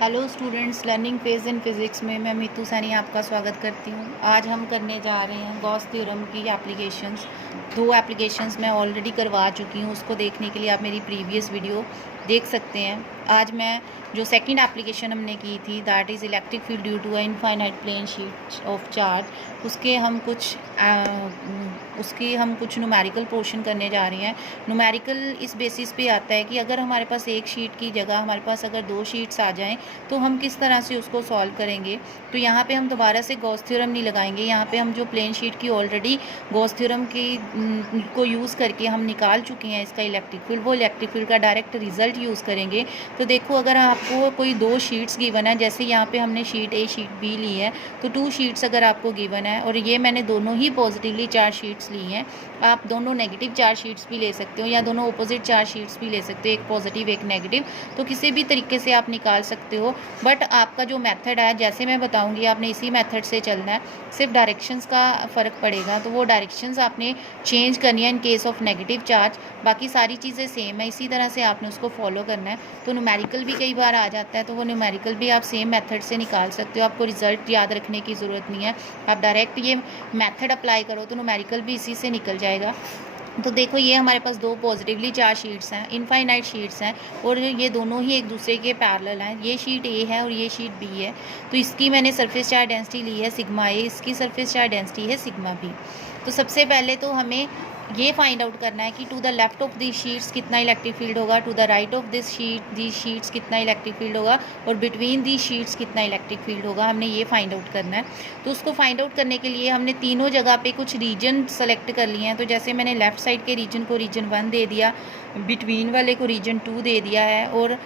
Hello students, learning phase in physics में मैं मीतू सैनी आपका स्वागत करती हूँ। आज हम करने जा रहे हैं गॉस थ्योरम की एप्लीकेशंस। 2 एप्लीकेशंस मैं ऑलरेडी करवा चुकी हूँ, उसको देखने के लिए आप मेरी प्रीवियस वीडियो देख सकते हैं। आज मैं जो सेकंड एप्लीकेशन हमने की थी, that is electric field due to a infinite plane sheet of charge, उसके हम कुछ न्यूमेरिकल पोर्शन करने जा रहे हैं। न्यूमेरिकल इस बेसिस पे आता है कि अगर हमारे पास एक शीट की जगह हमारे पास अगर 2 शीट्स आ जाएं तो हम किस तरह से उसको सॉल्व करेंगे। तो यहाँ पे हम दोबारा से गॉस थ्योरम नहीं लगाएंगे। यहाँ पे हम जो प्लेन शीट की ऑलरेडी गॉस थ्योरम की को यूज़ करके हम निकाल चुके हैं इसका इलेक्ट्रिक फील्ड, वो इलेक्ट्रिक फील्ड का डायरेक्ट रिजल्ट यूज़ करेंगे। तो देखो, अगर आपको कोई 2 शीट्स गिवन है, जैसे यहाँ पे हमने शीट ए शीट बी ली है, तो 2 शीट्स अगर आपको गिवन है और ये मैंने दोनों ही पॉजिटिवली चार्ज शीट्स ली हैं, आप दोनों नेगेटिव चार्ज शीट्स भी ले सकते हो या दोनों अपोजिट चार्ज शीट्स भी ले सकते हो, एक पॉजिटिव एक नेगेटिव, तो किसी भी तरीके से आप निकाल सकते हो। बट आपका जो मेथड है, जैसे मैं बताऊंगी, आपने इसी मेथड से चलना है। सिर्फ डायरेक्शंस का फ़र्क पड़ेगा, तो वो डायरेक्शंस आपने चेंज करनी है in case of negative charge. बाकी सारी चीज़ें सेम है, इसी तरह से आपने उसको फॉलो करना है। तो न्यूमेरिकल भी कई बार आ जाता है, तो वो न्यूमेरिकल भी आप सेम मेथड से निकाल सकते हो। आपको रिजल्ट याद रखने की ज़रूरत नहीं है, आप डायरेक्ट ये मेथड अप्लाई करो तो न्यूमेरिकल भी इसी से निकल जाएगा। तो देखो, ये हमारे पास 2 पॉजिटिवली चार्ज शीट्स हैं, इनफाइनाइट शीट्स हैं, और ये दोनों ही एक दूसरे के पैरेलल हैं। ये शीट ए है और ये शीट बी है। तो इसकी मैंने सरफेस चार्ज डेंसिटी ली है सिग्मा ए, इसकी सरफेस चार्ज डेंसिटी है सिग्मा बी। तो सबसे पहले तो हमें ये फाइंड आउट करना है कि to the left of this sheets कितना इलेक्ट्रिक फील्ड होगा, to the right of this sheets कितना इलेक्ट्रिक फील्ड होगा, और बिटवीन दी शीट्स कितना इलेक्ट्रिक फील्ड होगा। हमने ये फाइंड आउट करना है। तो उसको फाइंड आउट करने के लिए हमने तीनों जगह पे कुछ रीजन सेलेक्ट कर लिए हैं। तो जैसे मैंने लेफ़्ट साइड के रीजन को रीजन 1 दे दिया, बिटवीन वाले को रीजन 2 दे दिया है, और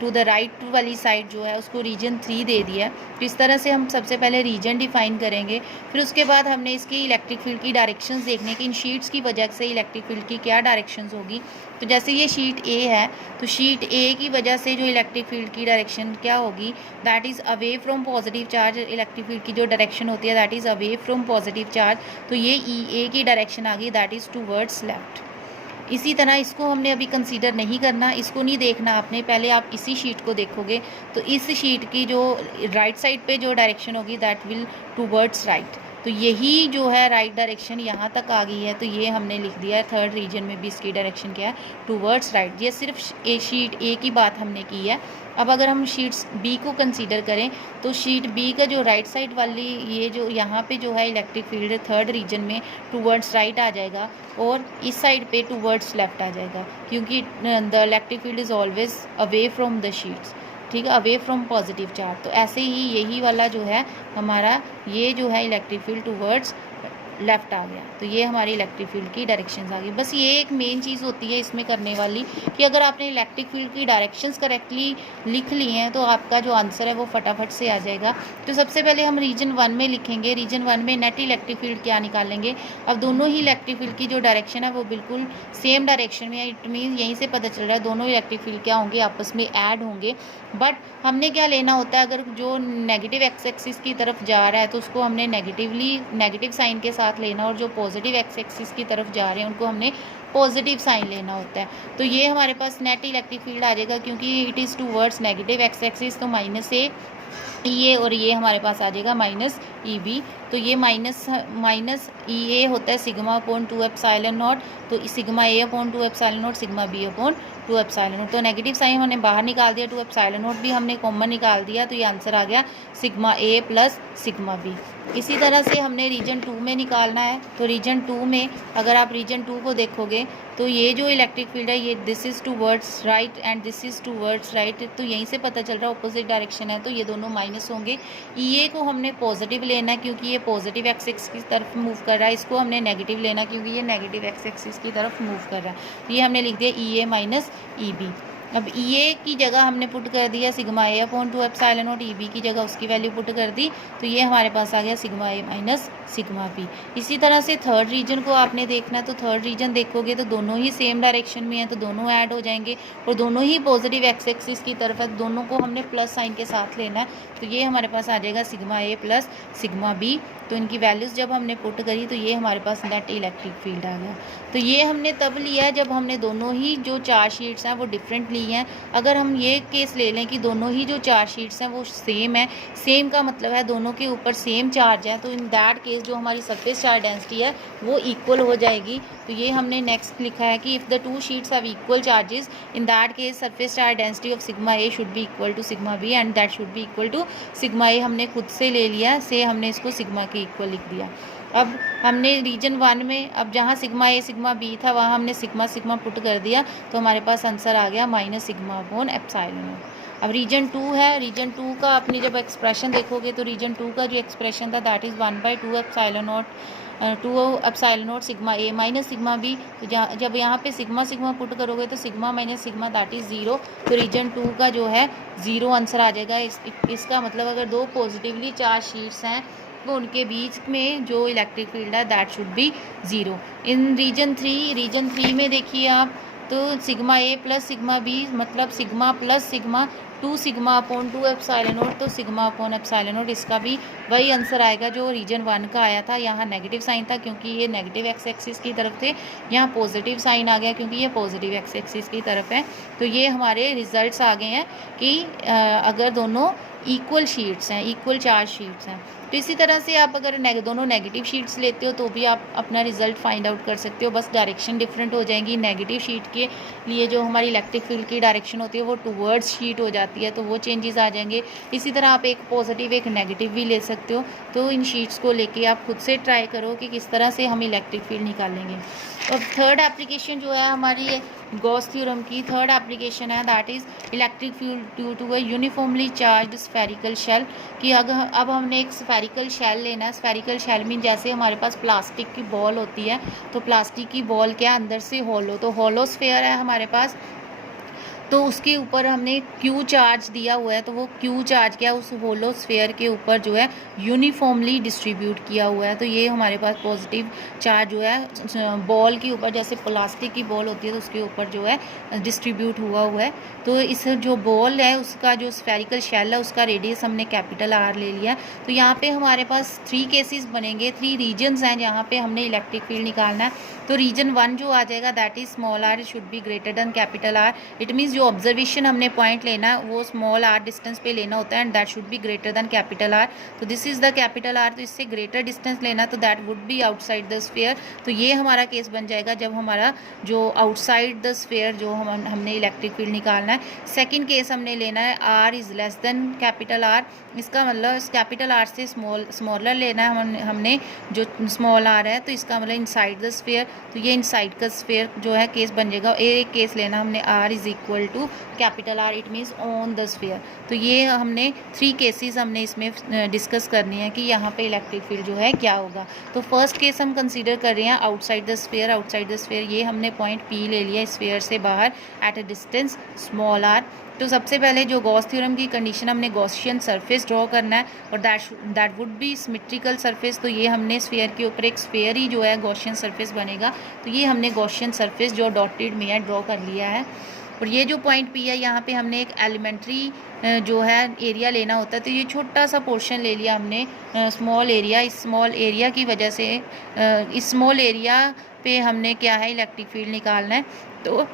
टू द राइट वाली साइड जो है उसको रीजन 3 दे दिया है। तो इस तरह से हम सबसे पहले रीजन डिफाइन करेंगे, फिर उसके बाद हमने इसकी इलेक्ट्रिक फील्ड की डायरेक्शंस देखने की, इन शीट्स की वजह से इलेक्ट्रिक फील्ड की क्या डायरेक्शंस होगी। तो जैसे ये शीट ए है, तो शीट ए की वजह से जो इलेक्ट्रिक फील्ड की डायरेक्शन क्या होगी, that is away from positive charge. Electric field की जो डायरेक्शन होती है that is away from positive charge. तो ये ई ए की डायरेक्शन आ गई, दैट इज़ टूवर्ड्स लेफ्ट। इसी तरह इसको हमने अभी कंसीडर नहीं करना, इसको नहीं देखना आपने, पहले आप इसी शीट को देखोगे। तो इस शीट की जो राइट साइड पे जो डायरेक्शन होगी दैट विल टूवर्ड्स राइट। तो यही जो है राइट डायरेक्शन यहाँ तक आ गई है, तो ये हमने लिख दिया है। थर्ड रीजन में भी इसकी डायरेक्शन क्या है, टूवर्ड्स राइट। ये सिर्फ शीट ए की बात हमने की है। अब अगर हम शीट्स बी को कंसीडर करें, तो शीट बी का जो राइट साइड वाली, ये जो यहाँ पे जो है इलेक्ट्रिक फील्ड थर्ड रीजन में टूवर्ड्स राइट आ जाएगा, और इस साइड पे टूवर्ड्स लेफ्ट आ जाएगा, क्योंकि the electric field is always away from the sheets, ठीक है, अवे फ्रॉम पॉजिटिव चार्ज। तो ऐसे ही यही वाला जो है हमारा, ये जो है इलेक्ट्रिक फील्ड टूवर्ड्स लेफ़्ट आ गया। तो ये हमारी इलेक्ट्रिक फील्ड की डायरेक्शंस आ गई। बस ये एक मेन चीज़ होती है इसमें करने वाली, कि अगर आपने इलेक्ट्रिक फील्ड की डायरेक्शंस करेक्टली लिख ली हैं तो आपका जो आंसर है वो फटाफट से आ जाएगा। तो सबसे पहले हम रीजन 1 में लिखेंगे। रीजन 1 में नेट इलेक्ट्रिक फील्ड क्या निकालेंगे। अब दोनों ही इलेक्ट्रिक फील्ड की जो डायरेक्शन है वो बिल्कुल सेम डायरेक्शन में है। इट मीन्स यहीं से पता चल रहा है दोनों इलेक्ट्रिक फील्ड क्या होंगे, आपस में ऐड होंगे। बट हमने क्या लेना होता है, अगर जो नेगेटिव एक्स एक्सिस की तरफ जा रहा है तो उसको हमने नेगेटिव साइन के साथ लेना, और जो पॉजिटिव एक्स एक्सिस की तरफ जा रहे हैं उनको हमने पॉजिटिव साइन लेना होता है। तो ये हमारे पास नेट इलेक्ट्रिक फील्ड आ जाएगा, क्योंकि it is towards negative x axis, तो माइनस ए ये, और ये हमारे पास आ जाएगा माइनस ई बी। तो ये माइनस ई ए होता है सिग्मा अपॉन 2 एप्सिलॉन नॉट। तो sigma A upon 2 epsilon naught, sigma B upon 2 epsilon naught. तो नेगेटिव साइन हमने बाहर निकाल दिया, 2 एप्सिलॉन नॉट भी हमने कॉमन निकाल दिया, तो ये आंसर आ गया sigma A plus sigma B. इसी तरह से हमने रीजन 2 में निकालना है। तो रीजन 2 में अगर आप रीजन 2 को देखोगे, तो ये जो इलेक्ट्रिक फील्ड है, ये this is towards right and this is towards right. तो यहीं से पता चल रहा है अपोजिट डायरेक्शन है, तो ये दोनों माइनस होंगे। ई ए को हमने पॉजिटिव लेना है, क्योंकि ये पॉजिटिव एक्स एक्सिस की तरफ मूव कर रहा है। इसको हमने नेगेटिव लेना, क्योंकि ये नेगेटिव एक्स एक्सिस की तरफ मूव कर रहा है। तो ये हमने लिख दिया ई ए माइनस ई बी। अब ई ए की जगह हमने पुट कर दिया sigma A upon 2 epsilon naught, E B की जगह उसकी वैल्यू पुट कर दी, तो ये हमारे पास आ गया sigma A minus sigma B. इसी तरह से थर्ड रीजन को आपने देखना है। तो थर्ड रीजन देखोगे तो दोनों ही सेम डायरेक्शन में है, तो दोनों ऐड हो जाएंगे, और दोनों ही पॉजिटिव एक्स एक्सिस की तरफ है, दोनों को हमने प्लस साइन के साथ लेना है। तो ये हमारे पास आ जाएगा sigma A plus sigma B. तो इनकी वैल्यूज़ जब हमने पुट करी तो ये हमारे पास नेट इलेक्ट्रिक फील्ड आ गया। तो ये हमने तब लिया है जब हमने दोनों ही जो चार शीट्स हैं वो डिफरेंट ली ली हैं। अगर हम ये केस ले लें कि दोनों ही जो चार शीट्स हैं वो सेम है, सेम का मतलब है दोनों के ऊपर सेम चार्ज है, तो इन दैट केस जो हमारी सरफेस चार्ज डेंसिटी है वो इक्वल हो जाएगी। तो ये हमने नेक्स्ट लिखा है कि if the two sheets have equal charges in that case surface charge density of sigma A should be equal to sigma B and that should be equal to sigma A. हमने खुद से ले लिया, से हमने इसको सिग्मा के equal लिख दिया। अब हमने रीजन 1 में, अब जहाँ सिग्मा ए सिग्मा बी था वहाँ हमने सिग्मा सिग्मा पुट कर दिया, तो हमारे पास आंसर आ गया माइनस सिग्मा अपॉन एप्सिलॉन। अब रीजन 2 है, रीजन 2 का अपनी जब एक्सप्रेशन देखोगे तो रीजन 2 का जो एक्सप्रेशन था that is 1/2 epsilon naught 2 epsilon naught sigma A minus sigma B. तो जब यहाँ पे सिग्मा सिग्मा पुट करोगे तो sigma minus sigma that is 0। तो रीजन 2 का जो है 0 आंसर आ जाएगा। इसका मतलब अगर दो पॉजिटिवली चार्ज शीट्स हैं तो उनके बीच में जो इलेक्ट्रिक फील्ड है that should be 0। In region 3 में देखिए आप, तो sigma A plus sigma B मतलब sigma plus sigma 2 sigma upon 2 epsilon naught, तो सिग्मा अपॉन एप्सिलॉन नॉट इसका भी वही आंसर आएगा जो रीजन 1 का आया था। यहाँ नेगेटिव साइन था क्योंकि ये नेगेटिव एक्स एक्सिस की तरफ थे, यहाँ पॉजिटिव साइन आ गया क्योंकि ये पॉजिटिव एक्स एक्सिस की तरफ है। तो ये हमारे रिजल्ट्स आ गए हैं कि अगर दोनों इक्वल शीट्स हैं, इक्वल चार्ज शीट्स हैं। तो इसी तरह से आप अगर दोनों नेगेटिव शीट्स लेते हो तो भी आप अपना रिजल्ट फाइंड आउट कर सकते हो, बस डायरेक्शन डिफरेंट हो जाएंगी। नेगेटिव शीट के लिए जो हमारी इलेक्ट्रिक फील्ड की डायरेक्शन होती है वो टूवर्ड्स शीट हो जाती है, तो वो चेंजेस आ जाएंगे। इसी तरह आप एक पॉजिटिव एक नेगेटिव भी ले सकते हो। तो इन शीट्स को लेके आप खुद से ट्राई करो कि किस तरह से हम इलेक्ट्रिक फील्ड निकालेंगे। और थर्ड एप्लीकेशन जो है हमारी गॉस थ्योरम की थर्ड एप्लीकेशन है that is electric field due to a uniformly charged spherical shell. कि अगर अब हमने एक स्फेरिकल शेल लेना है, स्फेरिकल शेल मीन जैसे हमारे पास प्लास्टिक की बॉल होती है, तो प्लास्टिक की बॉल क्या अंदर से हॉलो, तो हॉलो स्फेयर है हमारे पास, तो उसके ऊपर हमने क्यू चार्ज दिया हुआ है, तो वो क्यू चार्ज क्या उस होलो स्फेयर के ऊपर जो है यूनिफॉर्मली डिस्ट्रीब्यूट किया हुआ है। तो ये हमारे पास पॉजिटिव चार्ज जो है बॉल के ऊपर, जैसे प्लास्टिक की बॉल होती है तो उसके ऊपर जो है डिस्ट्रीब्यूट हुआ है। तो इस जो बॉल है उसका जो स्फेरिकल शेल है उसका रेडियस हमने कैपिटल आर ले लिया। तो यहाँ पे हमारे पास 3 केसेस बनेंगे, 3 रीजन्स हैं जहाँ पे हमने इलेक्ट्रिक फील्ड निकालना है। तो रीजन 1 जो आ जाएगा that is small R should be greater than capital R. It means जो ऑब्जर्वेशन हमने पॉइंट लेना है वो स्मॉल आर डिस्टेंस पे लेना होता है and that should be greater than capital R. तो this is the capital R, तो इससे ग्रेटर डिस्टेंस लेना, तो that would be outside the sphere. तो ये हमारा केस बन जाएगा जब हमारा जो आउटसाइड द स्फेयर जो हमने इलेक्ट्रिक फील्ड निकालना है। सेकेंड केस हमने लेना है R is less than capital R, इसका मतलब कैपिटल आर से स्मॉलर लेना है हमने जो स्मॉल आर है, तो इसका मतलब इनसाइड द स्फेयर। तो ये इनसाइड का स्फेयर जो है केस बन जाएगा। एक केस लेना हमने R is equal to capital R, it means on the sphere. तो ये हमने 3 केसेस हमने इसमें डिस्कस करनी है कि यहाँ पे इलेक्ट्रिक फील्ड जो है क्या होगा। तो फर्स्ट केस हम कंसीडर कर रहे हैं outside the sphere. Outside the sphere ये हमने पॉइंट पी ले लिया स्फेयर से बाहर at a distance small R. तो सबसे पहले जो गॉस थ्योरम की कंडीशन, हमने गॉसियन सरफेस ड्रॉ करना है और that would be symmetrical surface. तो ये हमने स्फेयर के ऊपर एक स्फेयर ही जो है गॉसियन सरफेस बनेगा। तो ये हमने गॉसियन सरफेस जो डॉटेड में है ड्रॉ कर लिया है। और ये जो पॉइंट पी है यहाँ पे हमने एक एलिमेंट्री जो है एरिया लेना होता है, तो ये छोटा सा पोर्शन ले लिया हमने स्मॉल एरिया। इस स्मॉल एरिया की वजह से इस स्मॉल एरिया पे हमने क्या है इलेक्ट्रिक फील्ड निकालना है। तो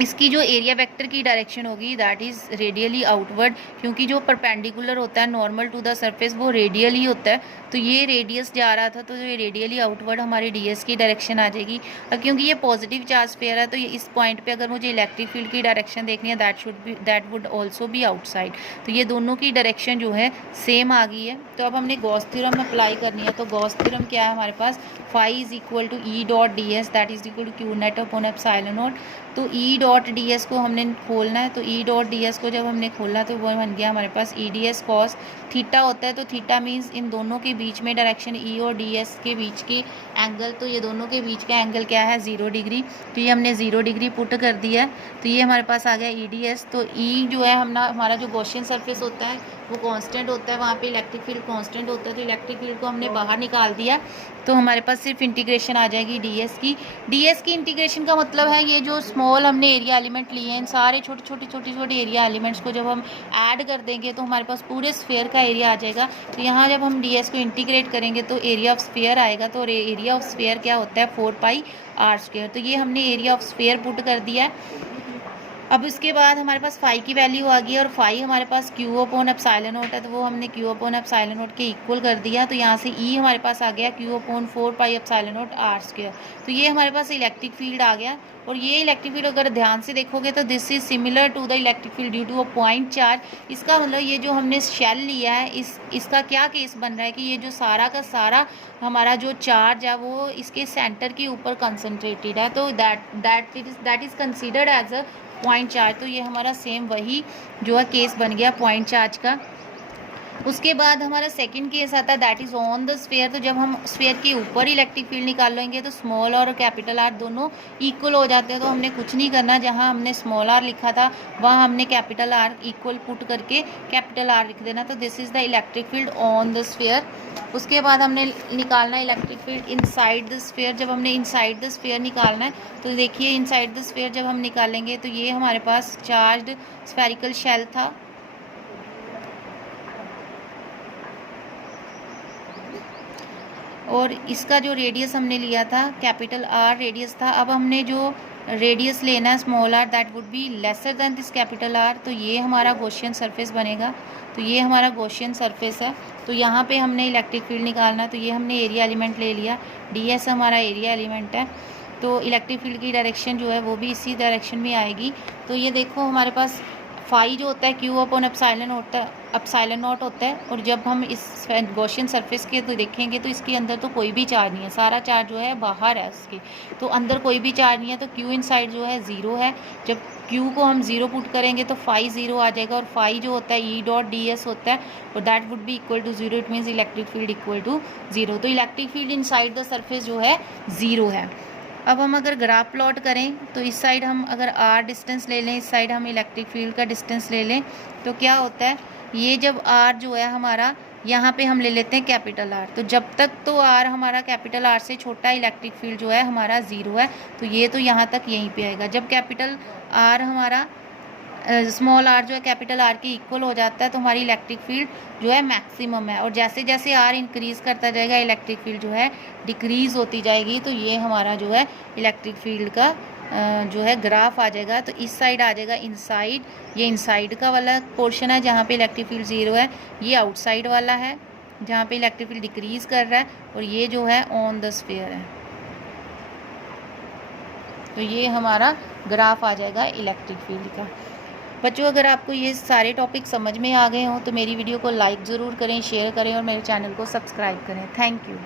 इसकी जो एरिया वेक्टर की डायरेक्शन होगी दैट इज़ रेडियली आउटवर्ड, क्योंकि जो परपेंडिकुलर होता है नॉर्मल टू द सरफेस वो रेडियली होता है। तो ये रेडियस जा रहा था तो ये रेडियली आउटवर्ड हमारी डीएस की डायरेक्शन आ जाएगी। अब क्योंकि ये पॉजिटिव चार्ज स्फेयर है तो ये इस पॉइंट पे अगर मुझे इलेक्ट्रिक फील्ड की डायरेक्शन देखनी है that would also be outside. तो ये दोनों की डायरेक्शन जो है सेम आ गई है। तो अब हमने गॉस थ्योरम अप्लाई करनी है। तो गॉस थ्योरम क्या है हमारे पास, phi is equal to E dot D S that is equal to Q net upon epsilon naught. तो ई डॉट डी एस को हमने खोलना है। तो ई डॉट डी एस को जब हमने खोला तो वो बन गया हमारे पास E D S cos theta होता है। तो थीटा मीन्स इन दोनों के बीच में डायरेक्शन ई और डी एस के बीच की एंगल, तो ये दोनों के बीच का एंगल क्या है 0 डिग्री। तो ये हमने 0 डिग्री पुट कर दिया है। तो ये हमारे पास आ गया ई डी एस। तो ई जो है हमारा जो गॉसियन सरफेस होता है वो कांस्टेंट होता है, वहाँ पे इलेक्ट्रिक फील्ड कांस्टेंट होता है। तो इलेक्ट्रिक फील्ड को हमने बाहर निकाल दिया। तो हमारे पास सिर्फ इंटीग्रेशन आ जाएगी डीएस की। डीएस की इंटीग्रेशन का मतलब है ये जो स्मॉल हमने एरिया एलिमेंट लिए हैं इन सारे छोटे एरिया एलिमेंट्स को जब हम ऐड कर देंगे तो हमारे पास पूरे स्फेयर का एरिया आ जाएगा। तो यहाँ जब हम डीएस को इंटीग्रेट करेंगे तो एरिया ऑफ स्फेयर आएगा। तो एरिया ऑफ स्फेयर क्या होता है 4 पाई r स्क्वायर। तो ये हमने एरिया ऑफ स्फेयर पुट कर दिया है। अब इसके बाद हमारे पास फाई की वैल्यू आ गई और फाई हमारे पास क्यू अपॉन एप्सिलॉन नॉट है, तो वो हमने क्यू अपॉन एप्सिलॉन नॉट के इक्वल कर दिया। तो यहाँ से ई हमारे पास आ गया Q upon 4 pi epsilon naught R square. तो ये हमारे पास इलेक्ट्रिक फील्ड आ गया। और ये इलेक्ट्रिक फील्ड अगर ध्यान से देखोगे तो this is similar to the electric field due to a point charge. इसका मतलब ये जो हमने शेल लिया है इसका क्या केस बन रहा है कि ये जो सारा का सारा हमारा जो चार्ज है वो इसके सेंटर के ऊपर कंसंट्रेटेड है, तो that is considered as a point charge. तो ये हमारा सेम वही जो है केस बन गया पॉइंट चार्ज का। उसके बाद हमारा सेकंड केस आता है that is on the sphere. तो जब हम स्फीयर के ऊपर इलेक्ट्रिक फील्ड निकाल लेंगे तो स्मॉल और कैपिटल आर दोनों इक्वल हो जाते हैं। तो हमने कुछ नहीं करना, जहां हमने स्मॉल आर लिखा था वहां हमने कैपिटल आर इक्वल पुट करके कैपिटल आर लिख देना। तो this is the electric field on the sphere. उसके बाद हमने निकालना है electric field inside the sphere. जब हमने इनसाइड द स्फीयर निकालना है तो देखिए इनसाइड द स्फीयर जब हम निकालेंगे तो ये हमारे पास चार्ज्ड स्फेरिकल शेल था और इसका जो रेडियस हमने लिया था कैपिटल आर रेडियस था। अब हमने जो रेडियस लेना है small R that would be lesser than this capital R. तो ये हमारा गॉसियन सरफेस बनेगा। तो ये हमारा गॉसियन सरफेस है। तो यहाँ पे हमने इलेक्ट्रिक फील्ड निकालना है। तो ये हमने एरिया एलिमेंट ले लिया, ds हमारा एरिया एलिमेंट है। तो इलेक्ट्रिक फील्ड की डायरेक्शन जो है वो भी इसी डायरेक्शन में आएगी। तो ये देखो हमारे पास फाई जो होता है क्यू अपॉन एप्सिलॉन नॉट होता है। और जब हम इस गॉसियन सरफेस के तो देखेंगे तो इसके अंदर तो कोई भी चार्ज नहीं है, सारा चार्ज जो है बाहर है उसके, तो अंदर कोई भी चार्ज नहीं है। तो क्यू इनसाइड जो है ज़ीरो है। जब क्यू को हम ज़ीरो पुट करेंगे तो फाई ज़ीरो आ जाएगा और फाई जो होता है ई डॉट डी एस होता है और that would be equal to zero. It means electric field equal to zero. तो electric field inside the surface जो है ज़ीरो है। अब हम अगर ग्राफ प्लॉट करें तो इस साइड हम अगर r डिस्टेंस ले लें, इस साइड हम इलेक्ट्रिक फील्ड का डिस्टेंस ले लें, तो क्या होता है ये जब r जो है हमारा यहाँ पे हम ले लेते हैं कैपिटल R। तो जब तक तो r हमारा कैपिटल R से छोटा इलेक्ट्रिक फील्ड जो है हमारा ज़ीरो है। तो ये तो यहाँ तक यहीं पे आएगा। जब कैपिटल R हमारा स्मॉल आर जो है कैपिटल आर के इक्वल हो जाता है तो हमारी इलेक्ट्रिक फील्ड जो है मैक्सिमम है। और जैसे जैसे आर इंक्रीज़ करता जाएगा इलेक्ट्रिक फील्ड जो है डिक्रीज़ होती जाएगी। तो ये हमारा जो है इलेक्ट्रिक फील्ड का जो है ग्राफ आ जाएगा। तो इस साइड आ जाएगा इनसाइड, ये इनसाइड का वाला पोर्शन है जहाँ पे इलेक्ट्रिक फील्ड ज़ीरो है। ये आउटसाइड वाला है जहाँ पे इलेक्ट्रिक फील्ड डिक्रीज़ कर रहा है और ये जो है ऑन द स्फीयर है। तो ये हमारा ग्राफ आ जाएगा इलेक्ट्रिक फील्ड का। बच्चों अगर आपको ये सारे टॉपिक समझ में आ गए हों तो मेरी वीडियो को लाइक ज़रूर करें, शेयर करें और मेरे चैनल को सब्सक्राइब करें। Thank you.